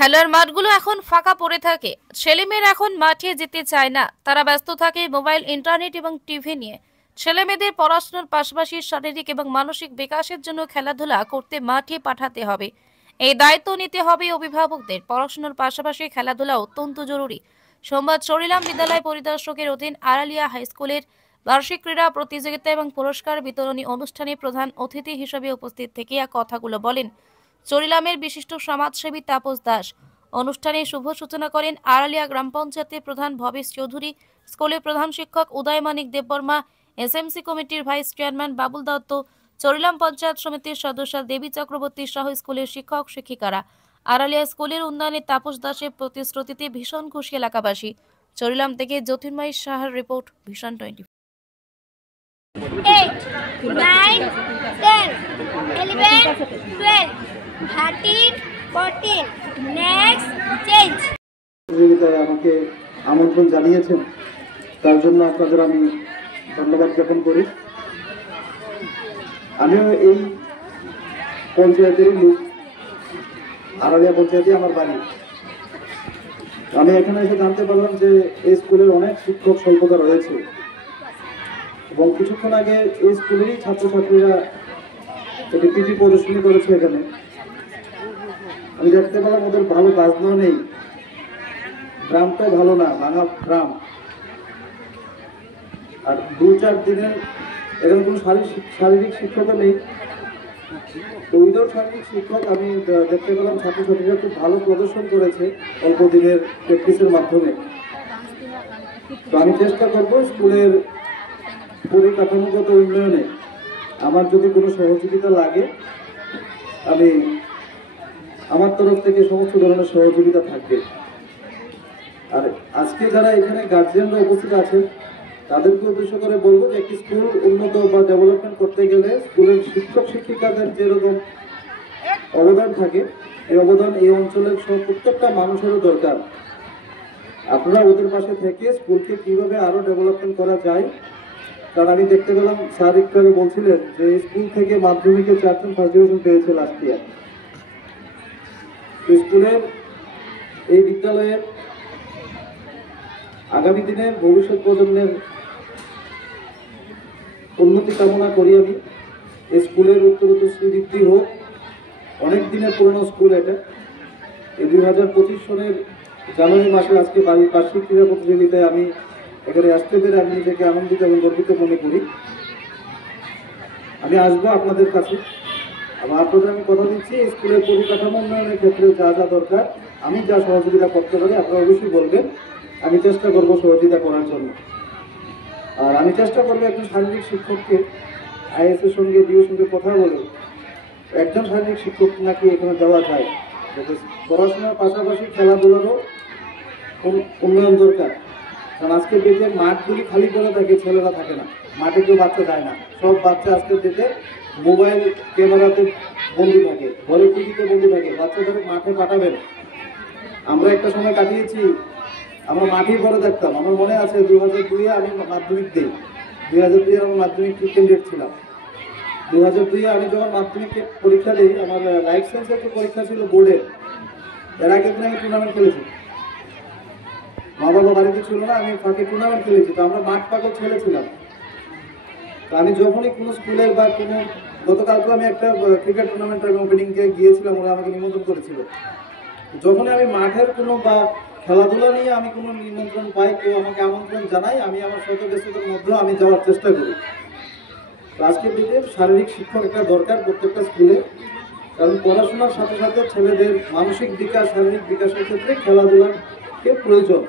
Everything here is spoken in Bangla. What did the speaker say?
খেলার মাঠগুলো এখন ফাঁকা পড়ে থাকে। ছেলেমেয়েরা এখন মাঠে যেতে চায় না, তারা ব্যস্ত থাকে মোবাইল, ইন্টারনেট এবং টিভি নিয়ে। ছেলেমেয়েদের পড়াশোনার পাশাপাশি শারীরিক এবং মানসিক বিকাশের জন্য খেলাধুলা করতে মাঠে পাঠাতে হবে। এই দায়িত্ব নিতে হবে অভিভাবকদের। পড়াশোনার পাশাপাশি খেলাধুলা অত্যন্ত জরুরি। সোমবার চরিলাম বিদ্যালয় পরিদর্শকের অধীন আড়ালিয়া হাই স্কুলের বার্ষিক ক্রীড়া প্রতিযোগিতা এবং পুরস্কার বিতরণী অনুষ্ঠানে প্রধান অতিথি হিসেবে উপস্থিত থেকে কথাগুলো বলেন চরিলামের বিশিষ্ট সমাজসেবী তাপস দাস। অনুষ্ঠানে শুভ সূচনা করেন আড়ালিয়া গ্রাম পঞ্চায়েতের প্রধান ভবেশ চৌধুরী, স্কুলের প্রধান শিক্ষক উদয় মানিক দেববর্মা, এসএমসি কমিটির ভাইস চেয়ারম্যান বাবুল দত্ত, চরিলাম পঞ্চায়েত সমিতির সদস্য দেবী চক্রবর্তী সহ স্কুলের শিক্ষক শিক্ষিকারা। আড়ালিয়া স্কুলের উন্নয়নে তাপস দাসের প্রতিশ্রুতিতে ভীষণ খুশি এলাকাবাসী। চরিলাম থেকে জ্যোতির্ময় সাহার রিপোর্ট, ভিশন 24। 8, 9, 10, 11, 12, 13, 14. Next, change. প্রতিযোগিতায় আমাকে আমন্ত্রণ জানিয়েছেন, তার জন্য আপনাদের আমি ধন্যবাদ জ্ঞাপন করি। আমিও এই পঞ্চায়েতেরই লোক, আড়ালিয়া পঞ্চায়েতে আমার বাড়ি। আমি এখানে এসে জানতে পারলাম যে এই স্কুলের অনেক শিক্ষক স্বল্পতা রয়েছে এবং কিছুক্ষণ আগে এই স্কুলেরই ছাত্রছাত্রীরা একটি পিটি প্রদর্শনী করেছে। এখানে আমি দেখতে পেলাম ওদের ভালো বাজনাও নেই, গ্রামটাও ভালো না, ভাঙা গ্রাম। আর 2-4 দিনের এরকম কোনো শারীরিক শিক্ষকও নেই। তো উইদাউট শারীরিক শিক্ষক আমি দেখতে পেলাম ছাত্রছাত্রীরা খুব ভালো প্রদর্শন করেছে অল্প দিনের প্র্যাকটিসের মাধ্যমে। তো আমি চেষ্টা করবো স্কুলের পরিকাঠামোগত উন্নয়নে আমার যদি কোনো সহযোগিতা লাগে, আমি আমার তরফ থেকে সমস্ত ধরনের সহযোগিতা থাকবে। আর আজকে যারা এখানে গার্জিয়ানরা উপস্থিত আছেন তাদেরকে উদ্দেশ্য করে বলবো যে একটি স্কুল উন্নত বা ডেভেলপমেন্ট করতে গেলে স্কুলের শিক্ষক শিক্ষিকাদের যেরকম অবদান থাকে, এই অবদান এই অঞ্চলের প্রত্যেকটা মানুষেরও দরকার। আপনারা ওদের পাশে থেকে স্কুলকে কিভাবে আরো ডেভেলপমেন্ট করা যায়, কারণ আমি দেখতে পেলাম স্যার একটু আগে বলছিলেন যে স্কুল থেকে মাধ্যমিকে 4জন ফার্স্ট ডিভিশন পেয়েছে লাস্ট ইয়ার। স্কুলের এই বিদ্যালয়ের আগামী দিনের ভবিষ্যৎ প্রজন্মের উন্নতি কামনা করি আমি। এই স্কুলের উত্তরোত্তর শ্রীবৃদ্ধি হোক। অনেক দিনের পুরনো স্কুল এটা। এই 2025 সনের জানুয়ারি মাসে আজকে বার্ষিক ক্রীড়া প্রতিযোগিতায় আমি এখানে আসতে পেরে আমি নিজেকে আনন্দিত এবং গর্বিত মনে করি। আমি আসবো আপনাদের কাছে, এবং আপনাদের আমি কথা দিচ্ছি স্কুলের পরিকাঠামো উন্নয়নের ক্ষেত্রে যা যা দরকার আমি যা সহযোগিতা করতে পারি আপনারা অবশ্যই বলবেন। আমি চেষ্টা করবো সহযোগিতা করার জন্য। আর আমি চেষ্টা করবো একজন শারীরিক শিক্ষককে আইএস এর সঙ্গে ডিওর সঙ্গে কথা বলে একজন শারীরিক শিক্ষক নাকি এখানে দেওয়া যায়, যাতে পড়াশোনার পাশাপাশি খেলাধুলারও উন্নয়ন দরকার। কারণ আজকে ডেটে মাঠগুলি খালি করে থাকে, ছেলেরা থাকে না, মাঠে কেউ বাচ্চা যায় না। সব বাচ্চা আজকে ডেটে মোবাইল ক্যামেরাতে বন্দি থাকে, ঘরে টিভিতে বন্দি থাকে। বাচ্চাদের মাঠে পাঠাবেন। আমরা একটা সময় কাটিয়েছি, আমরা মাঠেই পরে দেখতাম। আমার মনে আছে 2002-এ আমি মাধ্যমিক দিই। 2002-এ আমার মাধ্যমিক ক্যান্ডিডেট ছিলাম। 2002-এ আমি যখন মাধ্যমিক পরীক্ষা দিই, আমার লাইফ সায়েন্সের একটা পরীক্ষা ছিল বোর্ডের। এর আগে দিন আমি টুর্নামেন্ট খেলেছি, মা বাবা বাড়িতে ছিল না, আমি ফাঁকে টুর্নামেন্ট খেলেছি। তো আমরা মাঠ পাগল ছেলে ছিলাম। তো আমি যখনই কোনো স্কুলের বা কোনো, গতকালকে আমি একটা ক্রিকেট টুর্নামেন্ট আমি ওপেনিংকে গিয়েছিলাম, ওরা আমাকে নিমন্ত্রণ করেছিল। যখনই আমি মাঠের কোনো বা খেলাধুলা নিয়ে আমি কোনো নিমন্ত্রণ পাই, কেউ আমাকে আমন্ত্রণ জানাই, আমি আমার শত ব্যস্ততার মধ্যেও আমি যাওয়ার চেষ্টা করি। আজকের দিনে শারীরিক শিক্ষক একটা দরকার প্রত্যেকটা স্কুলে, কারণ পড়াশোনার সাথে সাথে ছেলেদের মানসিক বিকাশ, শারীরিক বিকাশের ক্ষেত্রে খেলাধুলাকে প্রয়োজন।